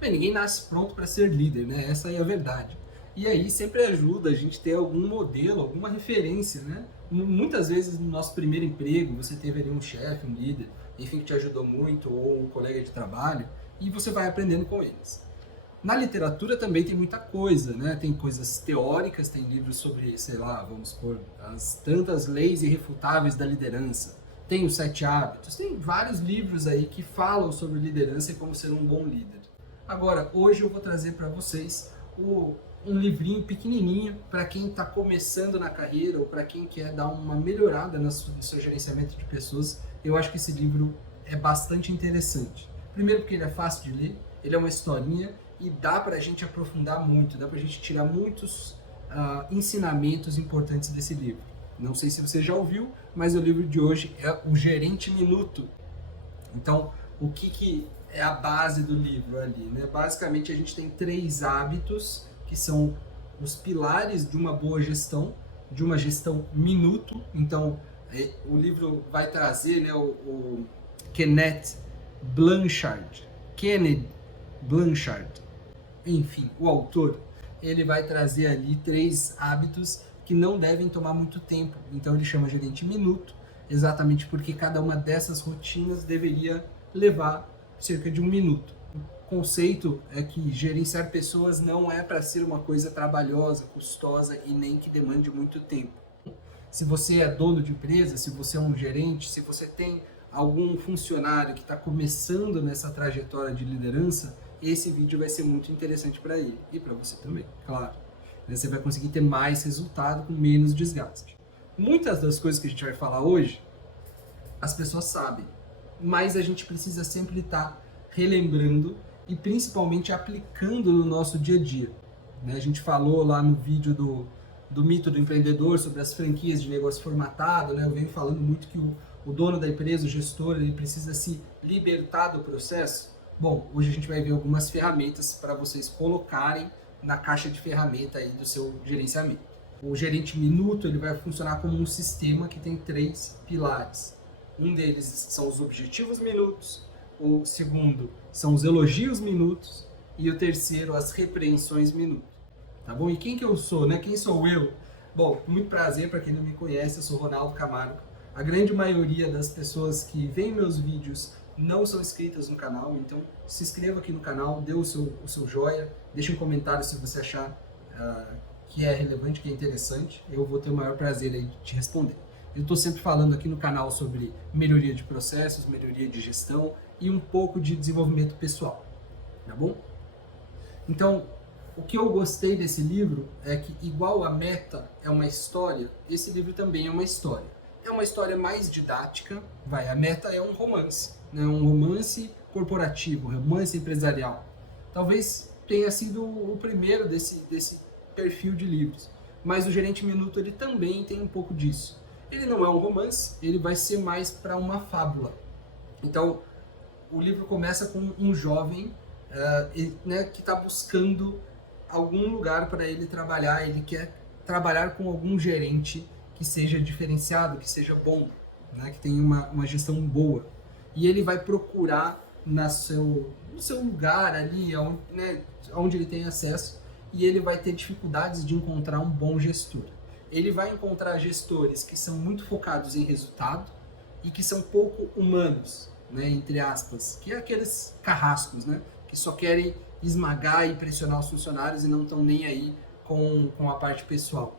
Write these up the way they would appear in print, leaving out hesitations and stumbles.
Bem, ninguém nasce pronto para ser líder, né? Essa aí é a verdade. E aí sempre ajuda a gente ter algum modelo, alguma referência, né? Muitas vezes no nosso primeiro emprego você teve ali um chefe, um líder, enfim, que te ajudou muito, ou um colega de trabalho, e você vai aprendendo com eles. Na literatura também tem muita coisa, né? Tem coisas teóricas, tem livros sobre, sei lá, vamos supor, as tantas leis irrefutáveis da liderança. Tem os Sete Hábitos, tem vários livros aí que falam sobre liderança e como ser um bom líder. Agora, hoje eu vou trazer para vocês um livrinho pequenininho para quem está começando na carreira ou para quem quer dar uma melhorada no seu gerenciamento de pessoas. Eu acho que esse livro é bastante interessante. Primeiro porque ele é fácil de ler, ele é uma historinha e dá para a gente aprofundar muito, dá para a gente tirar muitos ensinamentos importantes desse livro. Não sei se você já ouviu, mas o livro de hoje é O Gerente Minuto. Então, o que é a base do livro ali, né? Basicamente, a gente tem 3 hábitos que são os pilares de uma boa gestão, de uma gestão minuto. Então, o livro vai trazer, né, o Kenneth Blanchard, Kenneth Blanchard, enfim, o autor, ele vai trazer ali 3 hábitos que não devem tomar muito tempo. Então ele chama gerente minuto, exatamente porque cada uma dessas rotinas deveria levar cerca de 1 minuto. O conceito é que gerenciar pessoas não é para ser uma coisa trabalhosa, custosa e nem que demande muito tempo. Se você é dono de empresa, se você é um gerente, se você tem algum funcionário que está começando nessa trajetória de liderança, esse vídeo vai ser muito interessante para ele e para você também, claro. Você vai conseguir ter mais resultado com menos desgaste. Muitas das coisas que a gente vai falar hoje, as pessoas sabem, mas a gente precisa sempre estar relembrando e principalmente aplicando no nosso dia a dia. A gente falou lá no vídeo do mito do empreendedor sobre as franquias de negócio formatado, né? Eu venho falando muito que o dono da empresa, o gestor, ele precisa se libertar do processo. Bom, hoje a gente vai ver algumas ferramentas para vocês colocarem na caixa de ferramenta aí do seu gerenciamento. O gerente minuto, ele vai funcionar como um sistema que tem 3 pilares. Um deles são os objetivos minutos, o segundo são os elogios minutos e o terceiro as repreensões minutos. Tá bom? E quem que eu sou, né? Quem sou eu? Bom, muito prazer, para quem não me conhece, eu sou Ronaldo Camargo. A grande maioria das pessoas que veem meus vídeos não são inscritas no canal, então se inscreva aqui no canal, dê o seu joia, deixe um comentário se você achar que é relevante, que é interessante, eu vou ter o maior prazer aí de te responder. Eu estou sempre falando aqui no canal sobre melhoria de processos, melhoria de gestão e um pouco de desenvolvimento pessoal, tá bom? Então, o que eu gostei desse livro é que, igual a Meta é uma história, esse livro também é uma história. É uma história mais didática, a Meta é um romance, né? Um romance corporativo, um romance empresarial. Talvez tenha sido o primeiro desse perfil de livros, mas o Gerente Minuto ele também tem um pouco disso. Ele não é um romance, ele vai ser mais para uma fábula. Então, o livro começa com um jovem né, que está buscando algum lugar para ele trabalhar, ele quer trabalhar com algum gerente que seja diferenciado, que seja bom, né, que tenha uma gestão boa. E ele vai procurar no seu lugar ali, onde ele tem acesso, e ele vai ter dificuldades de encontrar um bom gestor. Ele vai encontrar gestores que são muito focados em resultado e que são pouco humanos, né, entre aspas, que é aqueles carrascos, né, que só querem esmagar e pressionar os funcionários e não estão nem aí com a parte pessoal,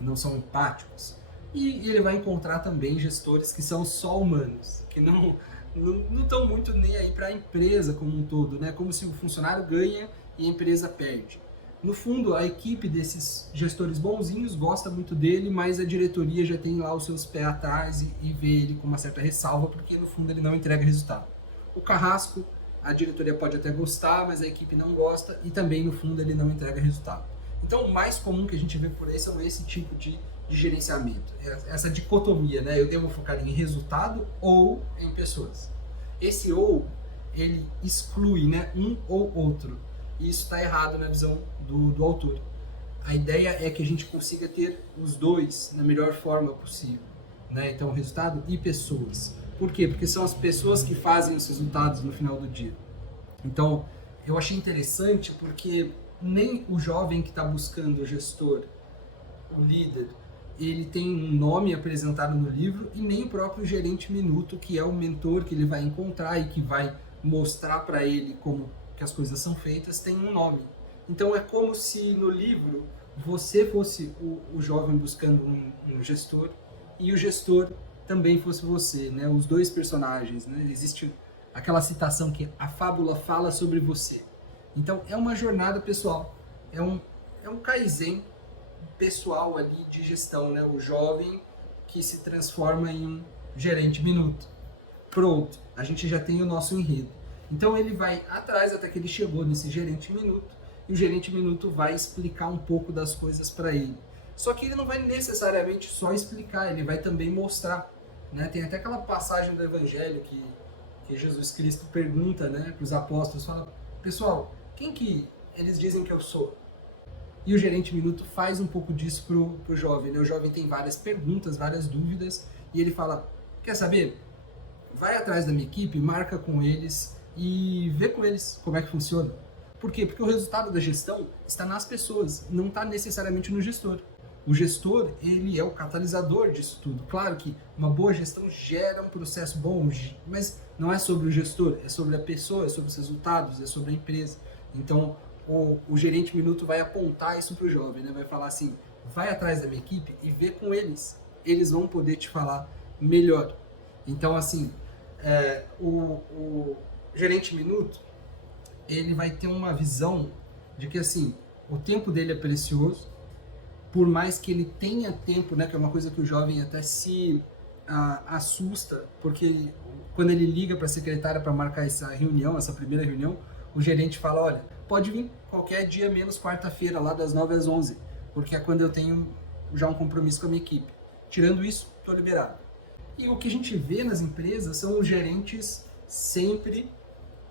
não são empáticos. E ele vai encontrar também gestores que são só humanos, que não estão muito nem aí para a empresa como um todo, né? Como se o funcionário ganha e a empresa perde. No fundo, a equipe desses gestores bonzinhos gosta muito dele, mas a diretoria já tem lá os seus pés atrás e vê ele com uma certa ressalva, porque no fundo ele não entrega resultado. O carrasco, a diretoria pode até gostar, mas a equipe não gosta e também no fundo ele não entrega resultado. Então o mais comum que a gente vê por aí são esse tipo de gerenciamento, essa dicotomia, né? Eu devo focar em resultado ou em pessoas. Esse ou, ele exclui, né, um ou outro. E isso está errado na visão do autor. A ideia é que a gente consiga ter os dois na melhor forma possível, né? Então, resultado e pessoas. Por quê? Porque são as pessoas que fazem os resultados no final do dia. Então, eu achei interessante porque nem o jovem que está buscando o gestor, o líder, ele tem um nome apresentado no livro, e nem o próprio gerente minuto, que é o mentor que ele vai encontrar e que vai mostrar para ele como que as coisas são feitas, tem um nome. Então é como se no livro você fosse o jovem buscando um gestor e o gestor também fosse você, né? Os dois personagens, né? Existe aquela citação que a fábula fala sobre você. Então é uma jornada pessoal, é um Kaizen pessoal ali de gestão, né? O jovem que se transforma em um gerente minuto. Pronto, a gente já tem o nosso enredo. Então ele vai atrás até que ele chegou nesse gerente minuto, e o gerente minuto vai explicar um pouco das coisas para ele. Só que ele não vai necessariamente só explicar, ele vai também mostrar, né? Tem até aquela passagem do Evangelho que Jesus Cristo pergunta, né, para os apóstolos, fala: pessoal, quem que eles dizem que eu sou? E o gerente minuto faz um pouco disso pro jovem, né? O jovem tem várias perguntas, várias dúvidas, e ele fala: quer saber? Vai atrás da minha equipe, marca com eles e vê com eles como é que funciona. Por quê? Porque o resultado da gestão está nas pessoas, não está necessariamente no gestor. O gestor, ele é o catalisador disso tudo. Claro que uma boa gestão gera um processo bom, mas não é sobre o gestor, é sobre a pessoa, é sobre os resultados, é sobre a empresa. Então, o gerente minuto vai apontar isso para o jovem, né? Vai falar assim: vai atrás da minha equipe e vê com eles. Eles vão poder te falar melhor. Então, assim, o gerente minuto, ele vai ter uma visão de que, assim, o tempo dele é precioso, por mais que ele tenha tempo, né, que é uma coisa que o jovem até se assusta, porque quando ele liga para a secretária para marcar essa reunião, essa primeira reunião, o gerente fala: olha, pode vir qualquer dia menos quarta-feira, lá das 9 às 11, porque é quando eu tenho já um compromisso com a minha equipe. Tirando isso, estou liberado. E o que a gente vê nas empresas são os gerentes sempre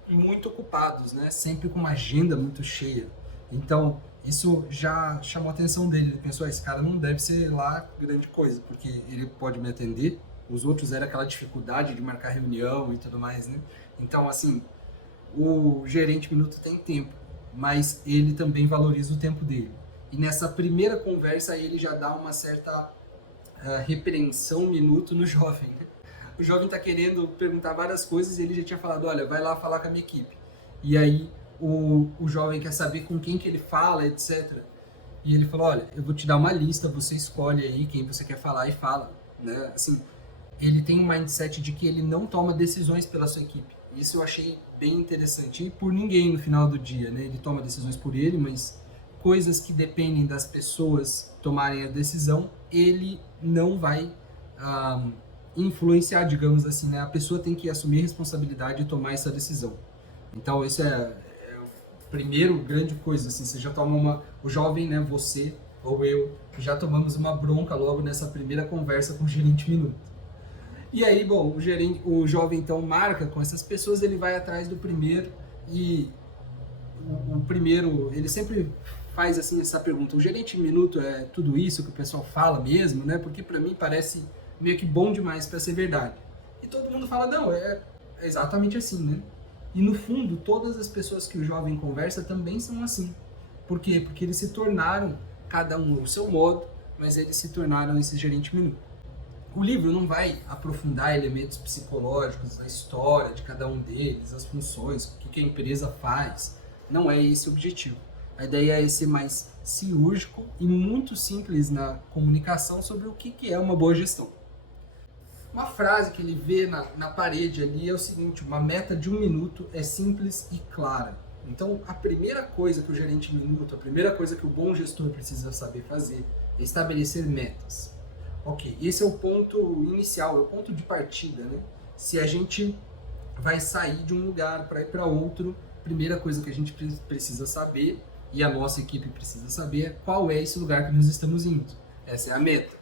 muito ocupados, né? Sempre com uma agenda muito cheia. Então, isso já chamou a atenção dele. Ele pensou: esse cara não deve ser lá grande coisa, porque ele pode me atender. Os outros era aquela dificuldade de marcar reunião e tudo mais, né? Então, assim, o gerente minuto tem tempo, mas ele também valoriza o tempo dele. E nessa primeira conversa ele já dá uma certa repreensão minuto no jovem, né? O jovem está querendo perguntar várias coisas e ele já tinha falado: olha, vai lá falar com a minha equipe. E aí o jovem quer saber com quem que ele fala, etc. E ele falou: olha, eu vou te dar uma lista, você escolhe aí quem você quer falar e fala, né? Assim, ele tem um mindset de que ele não toma decisões pela sua equipe. Isso eu achei bem interessante. E por ninguém no final do dia, né? Ele toma decisões por ele, mas coisas que dependem das pessoas tomarem a decisão, ele não vai influenciar, digamos assim, né? A pessoa tem que assumir a responsabilidade e tomar essa decisão. Então, isso é o primeiro grande coisa, assim, você já toma o jovem, né, você ou eu, já tomamos uma bronca logo nessa primeira conversa com o gerente minuto. E aí, bom, o jovem então marca com essas pessoas, ele vai atrás do primeiro e o primeiro, ele sempre faz assim essa pergunta: o gerente minuto é tudo isso que o pessoal fala mesmo, né? Porque para mim parece meio que bom demais para ser verdade. E todo mundo fala: não, é exatamente assim, né? E no fundo, todas as pessoas que o jovem conversa também são assim. Por quê? Porque eles se tornaram, cada um ao seu modo, mas eles se tornaram esse gerente minuto. O livro não vai aprofundar elementos psicológicos da história de cada um deles, as funções, o que a empresa faz. Não é esse o objetivo. A ideia é ser mais cirúrgico e muito simples na comunicação sobre o que é uma boa gestão. Uma frase que ele vê na parede ali é o seguinte: uma meta de 1 minuto é simples e clara. Então, a primeira coisa que o gerente minuto, a primeira coisa que o bom gestor precisa saber fazer é estabelecer metas. Ok, esse é o ponto inicial, é o ponto de partida, né? Se a gente vai sair de um lugar para ir para outro, a primeira coisa que a gente precisa saber, e a nossa equipe precisa saber, é qual é esse lugar que nós estamos indo. Essa é a meta.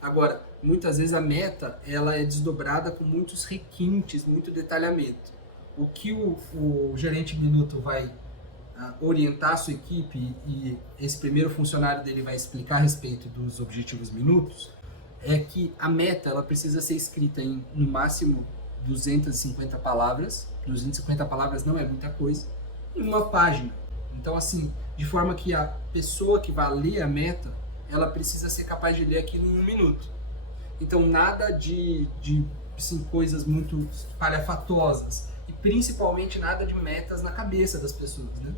Agora, muitas vezes a meta ela é desdobrada com muitos requintes, muito detalhamento. O que o gerente minuto vai orientar a sua equipe, e esse primeiro funcionário dele vai explicar a respeito dos objetivos minutos, é que a meta ela precisa ser escrita em, no máximo, 250 palavras. 250 palavras não é muita coisa, em uma página. Então, assim, de forma que a pessoa que vai ler a meta, ela precisa ser capaz de ler aquilo em 1 minuto. Então, nada de assim, coisas muito palhafatosas. E principalmente nada de metas na cabeça das pessoas, né?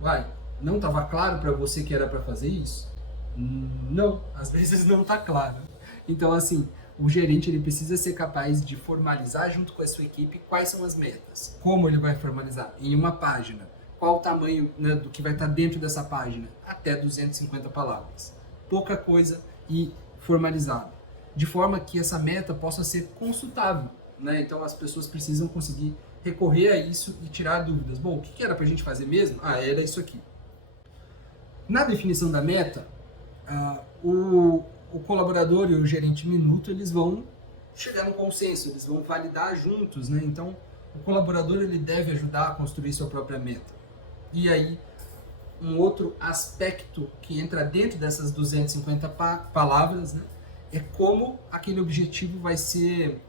Vai, não estava claro para você que era para fazer isso? Não, às vezes não está claro. Então, assim, o gerente ele precisa ser capaz de formalizar junto com a sua equipe quais são as metas. Como ele vai formalizar? Em uma página. Qual o tamanho, né, do que vai estar dentro dessa página? Até 250 palavras. Pouca coisa e formalizado. De forma que essa meta possa ser consultável, né? Então as pessoas precisam conseguir recorrer a isso e tirar dúvidas. Bom, o que era para a gente fazer mesmo? Ah, era isso aqui. Na definição da meta, o colaborador e o gerente minuto eles vão chegar num consenso, eles vão validar juntos, né? Então o colaborador ele deve ajudar a construir sua própria meta. E aí um outro aspecto que entra dentro dessas 250 palavras, né, é como aquele objetivo vai ser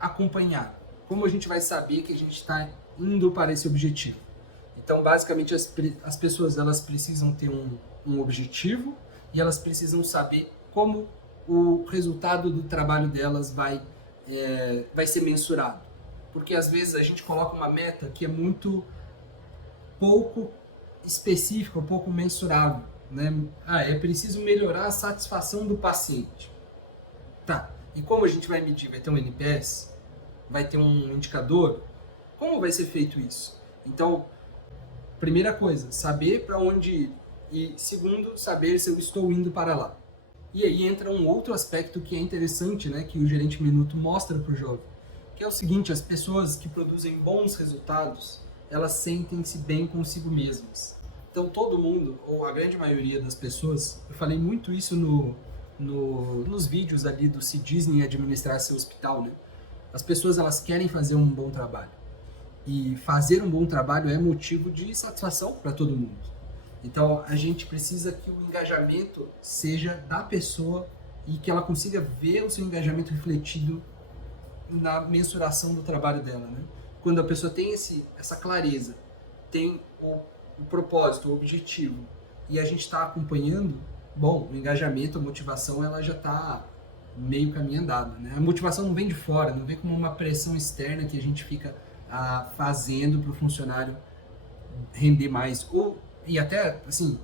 acompanhado. Como a gente vai saber que a gente está indo para esse objetivo. Então, basicamente, as pessoas elas precisam ter um objetivo e elas precisam saber como o resultado do trabalho delas vai ser mensurado. Porque, às vezes, a gente coloca uma meta que é muito pouco específica, um pouco mensurável, né? É preciso melhorar a satisfação do paciente. Tá, e como a gente vai medir? Vai ter um NPS? Vai ter um indicador? Como vai ser feito isso? Então, primeira coisa, saber para onde ir. E segundo, saber se eu estou indo para lá. E aí entra um outro aspecto que é interessante, né, que o gerente minuto mostra para o jovem, que é o seguinte: as pessoas que produzem bons resultados, elas sentem-se bem consigo mesmas. Então todo mundo, ou a grande maioria das pessoas, eu falei muito isso nos vídeos ali do Se Disney Administrar Seu Hospital, né? As pessoas elas querem fazer um bom trabalho. E fazer um bom trabalho é motivo de satisfação para todo mundo. Então a gente precisa que o engajamento seja da pessoa e que ela consiga ver o seu engajamento refletido na mensuração do trabalho dela, né? Quando a pessoa tem essa clareza, tem o propósito, o objetivo, e a gente está acompanhando, bom, o engajamento, a motivação, ela já está meio caminho andado, né? A motivação não vem de fora, não vem como uma pressão externa que a gente fica fazendo para o funcionário render mais. E até, assim,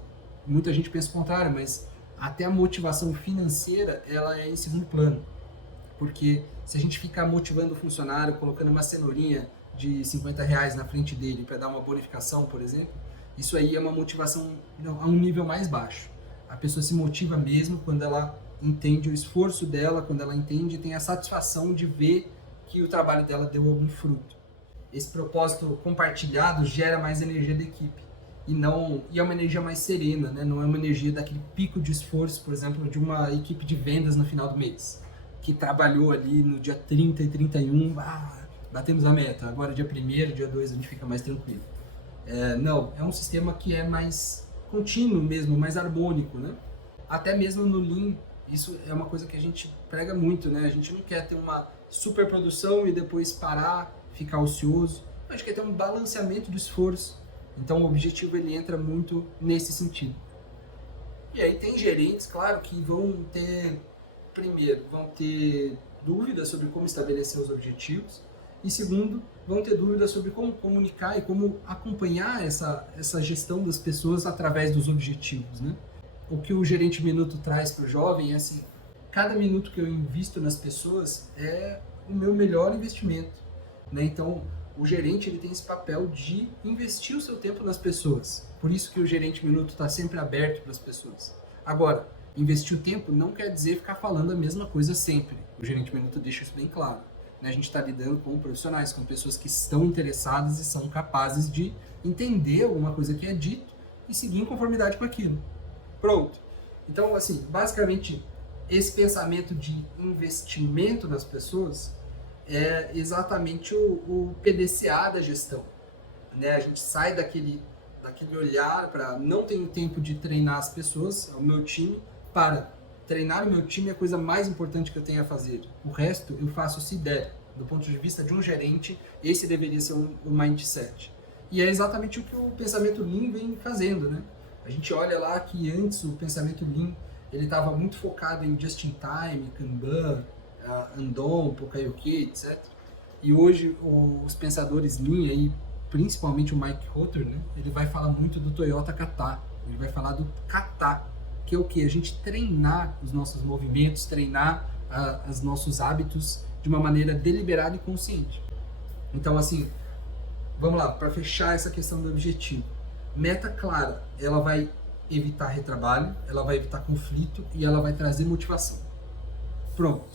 muita gente pensa o contrário, mas até a motivação financeira, ela é em segundo plano. Porque se a gente ficar motivando o funcionário, colocando uma cenourinha de R$ 50 na frente dele para dar uma bonificação, por exemplo, isso aí é uma motivação a um nível mais baixo. A pessoa se motiva mesmo quando ela entende o esforço dela, quando ela entende e tem a satisfação de ver que o trabalho dela deu algum fruto. Esse propósito compartilhado gera mais energia da equipe. E é uma energia mais serena, né? Não é uma energia daquele pico de esforço, por exemplo, de uma equipe de vendas no final do mês, que trabalhou ali no dia 30 e 31, batemos a meta, agora dia 1º, dia 2 a gente fica mais tranquilo. Não, é um sistema que é mais contínuo mesmo, mais harmônico, né? Até mesmo no Lean, isso é uma coisa que a gente prega muito, né? A gente não quer ter uma superprodução e depois parar, ficar ocioso. A gente quer ter um balanceamento do esforço. Então o objetivo ele entra muito nesse sentido. E aí tem gerentes, claro, que vão ter dúvidas sobre como estabelecer os objetivos. E segundo, vão ter dúvidas sobre como comunicar e como acompanhar essa gestão das pessoas através dos objetivos, né? O que o gerente minuto traz para o jovem é assim: cada minuto que eu invisto nas pessoas é o meu melhor investimento, né? Então, o gerente ele tem esse papel de investir o seu tempo nas pessoas. Por isso que o gerente minuto está sempre aberto para as pessoas. Agora, investir o tempo não quer dizer ficar falando a mesma coisa sempre. O gerente minuto deixa isso bem claro. A gente está lidando com profissionais, com pessoas que estão interessadas e são capazes de entender alguma coisa que é dito e seguir em conformidade com aquilo. Pronto. Então, assim, basicamente, esse pensamento de investimento nas pessoas é exatamente o PDCA da gestão, né? A gente sai daquele olhar para não tenho tempo de treinar as pessoas, o meu time, para treinar o meu time é a coisa mais importante que eu tenho a fazer. O resto eu faço se der. Do ponto de vista de um gerente, esse deveria ser o mindset. E é exatamente o que o pensamento Lean vem fazendo, né? A gente olha lá que antes o pensamento Lean ele estava muito focado em just-in-time, Kanban, Andon, Pokayoke, etc. E hoje os pensadores Lean, aí, principalmente o Mike Rotter, né? Ele vai falar muito do Toyota Kata. Ele vai falar do Kata, que é o que? A gente treinar os nossos movimentos, treinar os nossos hábitos de uma maneira deliberada e consciente. Então, assim, vamos lá, para fechar essa questão do objetivo. Meta clara, ela vai evitar retrabalho, ela vai evitar conflito e ela vai trazer motivação. Pronto.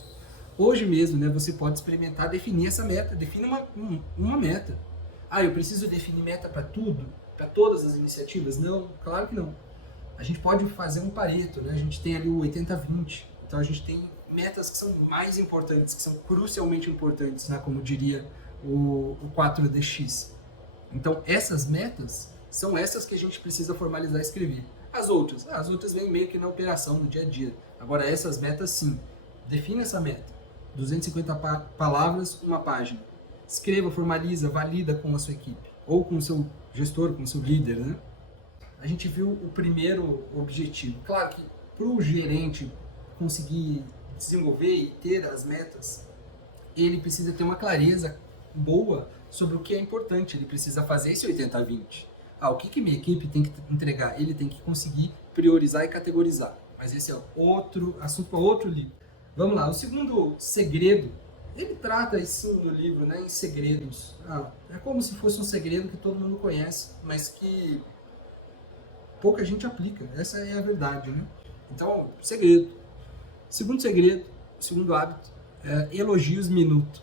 Hoje mesmo, né, você pode experimentar definir essa meta. Defina uma meta. Ah, eu preciso definir meta para tudo? Para todas as iniciativas? Não, claro que não. A gente pode fazer um Pareto, né? A gente tem ali o 80-20. Então a gente tem metas que são mais importantes, que são crucialmente importantes, né? Como diria o 4DX. Então essas metas são essas que a gente precisa formalizar e escrever. As outras vêm meio que na operação, no dia a dia. Agora essas metas sim, defina essa meta. 250 palavras, uma página. Escreva, formaliza, valida com a sua equipe. Ou com o seu gestor, com o seu líder, né? A gente viu o primeiro objetivo. Claro que para o gerente conseguir desenvolver e ter as metas, ele precisa ter uma clareza boa sobre o que é importante. Ele precisa fazer esse 80-20. O que minha equipe tem que entregar? Ele tem que conseguir priorizar e categorizar. Mas esse é outro assunto para outro livro. Vamos lá, o segundo segredo, ele trata isso no livro, né, em segredos. É como se fosse um segredo que todo mundo conhece, mas que pouca gente aplica. Essa é a verdade, né? Então, segredo. Segundo segredo, segundo hábito, elogios minuto.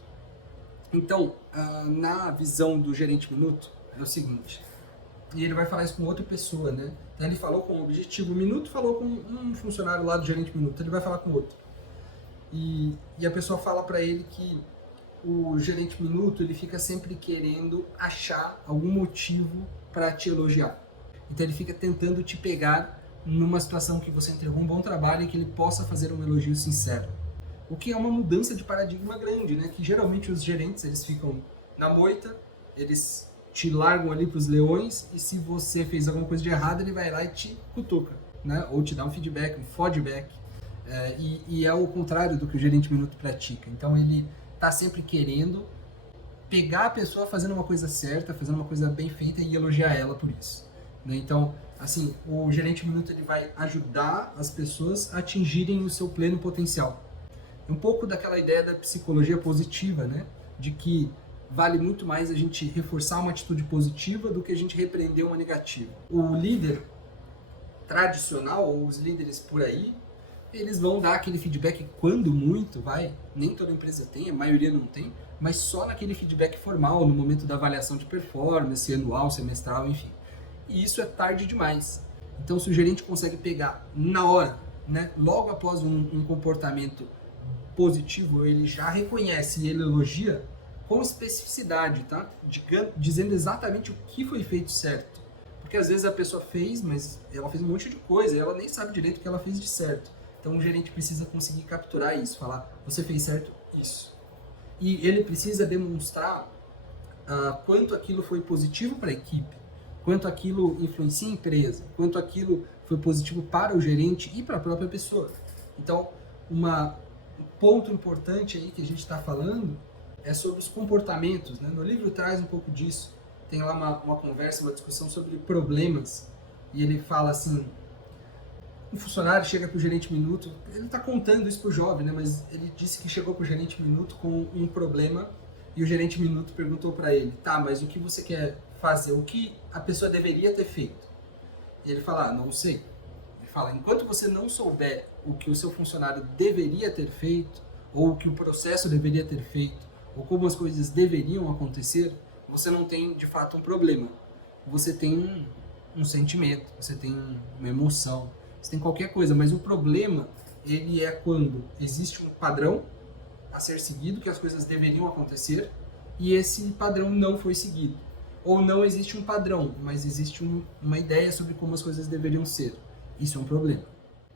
Então, na visão do gerente minuto, é o seguinte, e ele vai falar isso com outra pessoa, né? Então, ele falou com o objetivo minuto, falou com um funcionário lá do gerente minuto, ele vai falar com outro. E a pessoa fala para ele que o gerente minuto, ele fica sempre querendo achar algum motivo para te elogiar. Então ele fica tentando te pegar numa situação que você entregou um bom trabalho e que ele possa fazer um elogio sincero. O que é uma mudança de paradigma grande, né? Que geralmente os gerentes, eles ficam na moita, eles te largam ali para os leões e se você fez alguma coisa de errado, ele vai lá e te cutuca, né? Ou te dá um feedback, um feedback. E é o contrário do que o gerente minuto pratica. Então ele está sempre querendo pegar a pessoa fazendo uma coisa certa, fazendo uma coisa bem feita e elogiar ela por isso. Né? Então, assim, o gerente minuto ele vai ajudar as pessoas a atingirem o seu pleno potencial. Um pouco daquela ideia da psicologia positiva, né? De que vale muito mais a gente reforçar uma atitude positiva do que a gente repreender uma negativa. O líder tradicional, ou os líderes por aí, eles vão dar aquele feedback quando muito, nem toda empresa tem, a maioria não tem, mas só naquele feedback formal, no momento da avaliação de performance, anual, semestral, enfim. E isso é tarde demais. Então, se o gerente consegue pegar na hora, né, logo após um comportamento positivo, ele já reconhece e ele elogia com especificidade, tá? Dizendo exatamente o que foi feito certo. Porque às vezes a pessoa fez, mas ela fez um monte de coisa e ela nem sabe direito o que ela fez de certo. Então o gerente precisa conseguir capturar isso, falar, você fez certo isso. E ele precisa demonstrar quanto aquilo foi positivo para a equipe, quanto aquilo influencia a empresa, quanto aquilo foi positivo para o gerente e para a própria pessoa. Então, um ponto importante aí que a gente está falando é sobre os comportamentos, né? No livro traz um pouco disso. Tem lá uma conversa, uma discussão sobre problemas. E ele fala assim, um funcionário chega para o gerente minuto, ele está contando isso para o jovem, né? Mas ele disse que chegou para o gerente minuto com um problema e o gerente minuto perguntou para ele, tá, mas o que você quer fazer? O que a pessoa deveria ter feito? E ele fala, não sei. Ele fala, enquanto você não souber o que o seu funcionário deveria ter feito, ou o que o processo deveria ter feito, ou como as coisas deveriam acontecer, você não tem, de fato, um problema. Você tem um sentimento, você tem uma emoção, você tem qualquer coisa, mas o problema, ele é quando existe um padrão a ser seguido, que as coisas deveriam acontecer, e esse padrão não foi seguido. Ou não existe um padrão, mas existe uma ideia sobre como as coisas deveriam ser. Isso é um problema.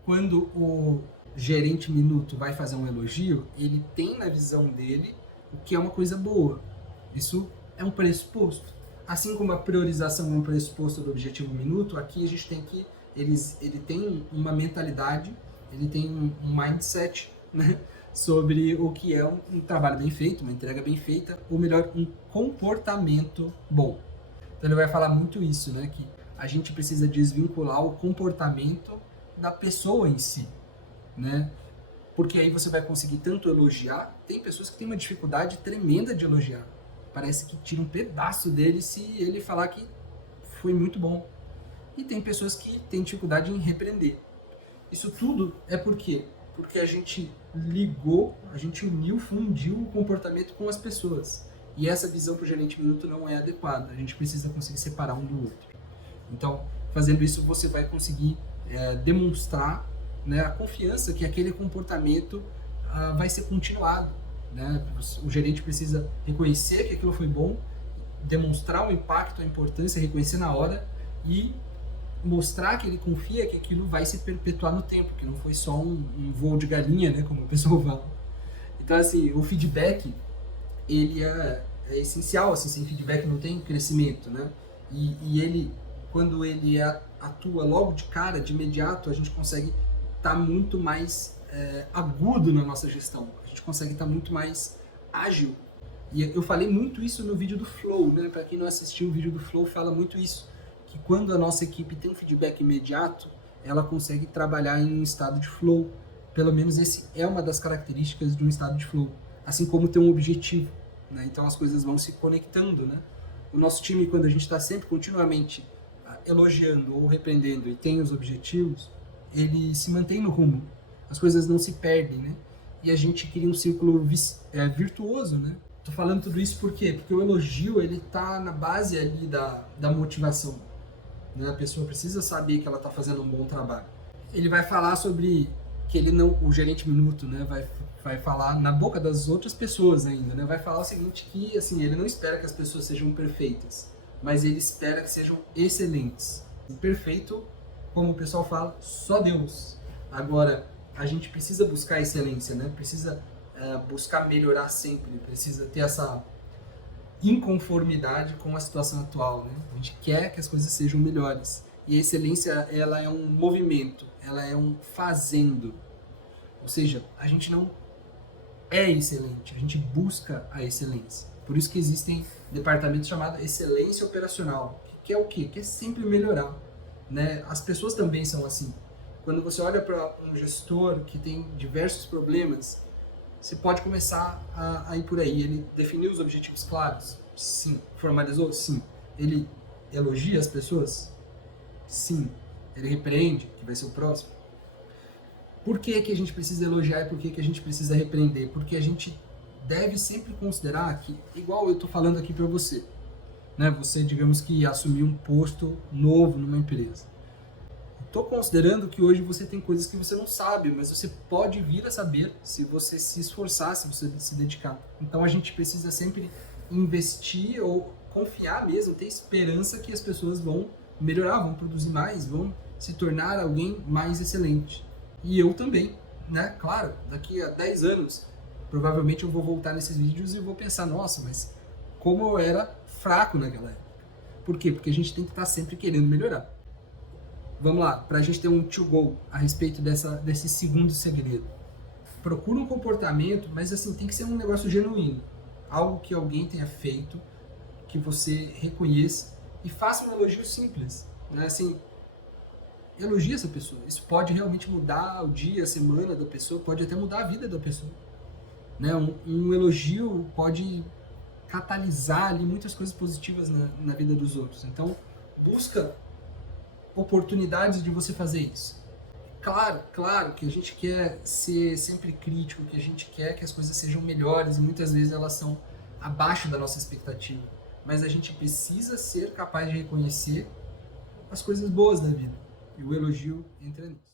Quando o gerente minuto vai fazer um elogio, ele tem na visão dele o que é uma coisa boa. Isso é um pressuposto. Assim como a priorização é um pressuposto do objetivo minuto, aqui a gente tem que ele tem uma mentalidade, ele tem um mindset, né, sobre o que é um trabalho bem feito, uma entrega bem feita, ou melhor, um comportamento bom. Então ele vai falar muito isso, né, que a gente precisa desvincular o comportamento da pessoa em si, né? Porque aí você vai conseguir tanto elogiar, tem pessoas que têm uma dificuldade tremenda de elogiar. Parece que tira um pedaço dele se ele falar que foi muito bom. E tem pessoas que têm dificuldade em repreender. Isso tudo é por quê? Porque a gente ligou, a gente uniu, fundiu o comportamento com as pessoas. E essa visão para o gerente minuto não é adequada. A gente precisa conseguir separar um do outro. Então, fazendo isso, você vai conseguir demonstrar, né, a confiança que aquele comportamento vai ser continuado. Né? O gerente precisa reconhecer que aquilo foi bom, demonstrar o impacto, a importância, reconhecer na hora e mostrar que ele confia que aquilo vai se perpetuar no tempo, que não foi só um voo de galinha, né, como o pessoal fala. Então, assim, o feedback, ele é essencial, assim, sem feedback não tem crescimento, né? E ele, quando ele atua logo de cara, de imediato, a gente consegue estar muito mais agudo na nossa gestão, a gente consegue estar muito mais ágil. E eu falei muito isso no vídeo do Flow, né? Para quem não assistiu o vídeo do Flow, fala muito isso, que quando a nossa equipe tem um feedback imediato, ela consegue trabalhar em um estado de flow. Pelo menos esse é uma das características de um estado de flow, assim como ter um objetivo, né? Então as coisas vão se conectando, né? O nosso time, quando a gente está sempre continuamente elogiando ou repreendendo e tem os objetivos, ele se mantém no rumo, as coisas não se perdem, né? E a gente cria um círculo virtuoso, né? Tô falando tudo isso por quê? Porque o elogio, ele tá na base ali da motivação, né? A pessoa precisa saber que ela tá fazendo um bom trabalho. Ele vai falar sobre que ele não, o gerente minuto, né, vai falar na boca das outras pessoas ainda, né? Vai falar o seguinte, que assim, ele não espera que as pessoas sejam perfeitas, mas ele espera que sejam excelentes. O perfeito, como o pessoal fala, só Deus. Agora, a gente precisa buscar excelência, né? Precisa buscar melhorar sempre, precisa ter essa inconformidade com a situação atual, né? A gente quer que as coisas sejam melhores. E a excelência, ela é um movimento, ela é um fazendo. Ou seja, a gente não é excelente, a gente busca a excelência. Por isso que existem departamentos chamados excelência operacional, que é o quê? Que é sempre melhorar, né? As pessoas também são assim. Quando você olha para um gestor que tem diversos problemas, você pode começar a ir por aí. Ele definiu os objetivos claros? Sim. Formalizou? Sim. Ele elogia as pessoas? Sim. Ele repreende, que vai ser o próximo? Por que que a gente precisa elogiar e por que que a gente precisa repreender? Porque a gente deve sempre considerar que, igual eu estou falando aqui para você, né? Você, digamos que assumiu um posto novo numa empresa. Estou considerando que hoje você tem coisas que você não sabe, mas você pode vir a saber se você se esforçar, se você se dedicar. Então a gente precisa sempre investir ou confiar mesmo, ter esperança que as pessoas vão melhorar, vão produzir mais, vão se tornar alguém mais excelente. E eu também, né? Claro, daqui a 10 anos, provavelmente eu vou voltar nesses vídeos e vou pensar, nossa, mas como eu era fraco naquela época. Por quê? Porque a gente tem que estar sempre querendo melhorar. Vamos lá, para a gente ter um to-go a respeito desse segundo segredo. Procura um comportamento, mas assim, tem que ser um negócio genuíno. Algo que alguém tenha feito, que você reconheça e faça um elogio simples. Né? Assim, elogie essa pessoa. Isso pode realmente mudar o dia, a semana da pessoa, pode até mudar a vida da pessoa. Né? Um elogio pode catalisar ali muitas coisas positivas na vida dos outros. Então, busca oportunidades de você fazer isso. Claro que a gente quer ser sempre crítico, que a gente quer que as coisas sejam melhores e muitas vezes elas são abaixo da nossa expectativa. Mas a gente precisa ser capaz de reconhecer as coisas boas da vida. E o elogio entra nisso.